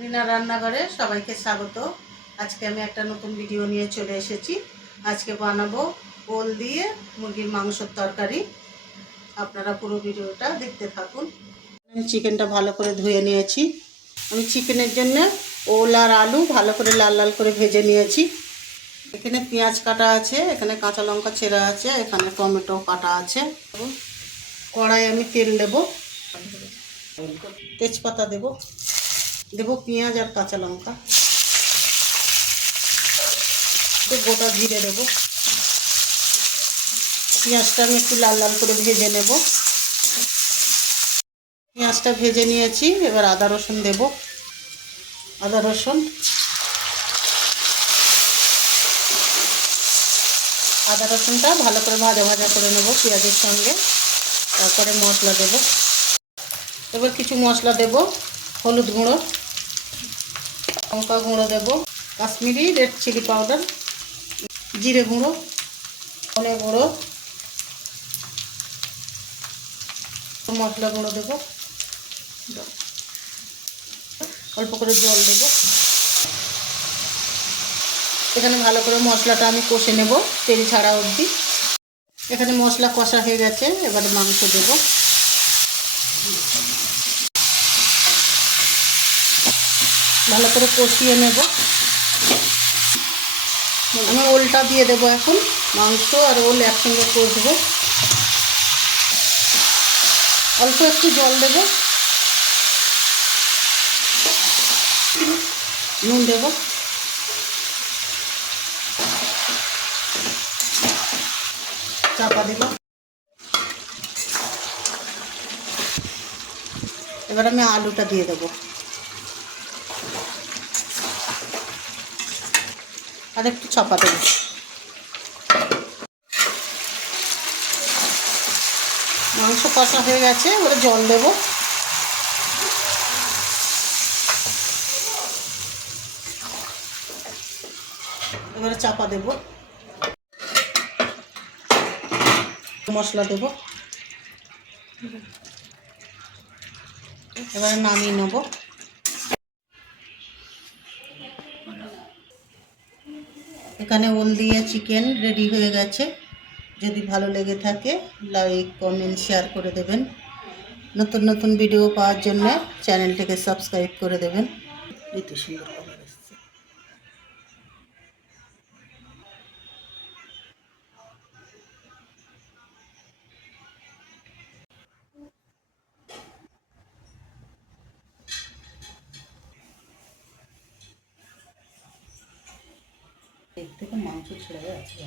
রিনা রান্নাঘরে সবাইকে স্বাগত। আজকে আমি একটা নতুন ভিডিও নিয়ে চলে এসেছি। আজকে বানাবো ওল দিয়ে মুরগির মাংসের তরকারি। আপনারা পুরো ভিডিওটা দেখতে থাকুন। আমি চিকেনটা ভালো করে ধুয়ে নিয়েছি। আমি চিকেনের জন্য ওল আর আলু ভালো করে লাল লাল করে ভেজে নিয়েছি। এখানে পেঁয়াজ কাটা আছে, এখানে কাঁচা লঙ্কা ছেঁড়া আছে, এখানে টমেটো কাটা আছে। কড়াই আমি তেল দেব, তেজপাতা দেব, পেঁয়াজ আর কাঁচা লঙ্কা, গোটা জিরে দেব। পেঁয়াজটা আমি একটু লাল লাল করে ভেজে নেব। পেঁয়াজটা ভেজে নিয়েছি, এবার আদা রসুন দেব। আদা রসুনটা ভালো করে ভাজা ভাজা করে নেব পেঁয়াজের সঙ্গে। তারপরে মশলা দেব। এবার কিছু মশলা দেব। হলুদ গুঁড়ো, লঙ্কা গুঁড়ো দেব, কাশ্মীরি রেড চিলি পাউডার, জিরে গুঁড়ো, ধনে গুঁড়ো, মশলা গুঁড়ো দেব, অল্প করে জল দেব। এখানে ভালো করে মশলাটা আমি কষে নেব তেল ছাড়া অবধি। এখানে মশলা কষা হয়ে গেছে, এবারে মাংস দেব। ভালো করে কষিয়ে নেব। আমি ওলটা দিয়ে দেবো এখন। মাংস আর ওল একসঙ্গে কষবো। অল্প একটু জল দেব, নুন দেব, চাপা দেব। এবার আমি আলুটা দিয়ে দেবো আর একটু চাপা দেব। মাংস কষা হয়ে গেছে, এবারে জল দেব। এবারে চাপা দেব, মশলা দেব। এবারে নামিয়ে নেব। এখানে ওল দিয়ে চিকেন রেডি হয়ে গেছে। যদি ভালো লেগে থাকে লাইক কমেন্ট শেয়ার করে দেবেন। নতুন নতুন ভিডিও পাওয়ার জন্য চ্যানেলটিকে সাবস্ক্রাইব করে দেবেন। এত সুন্দর কালার এসেছে। এর থেকে মাংস ছেড়ে যাচ্ছে।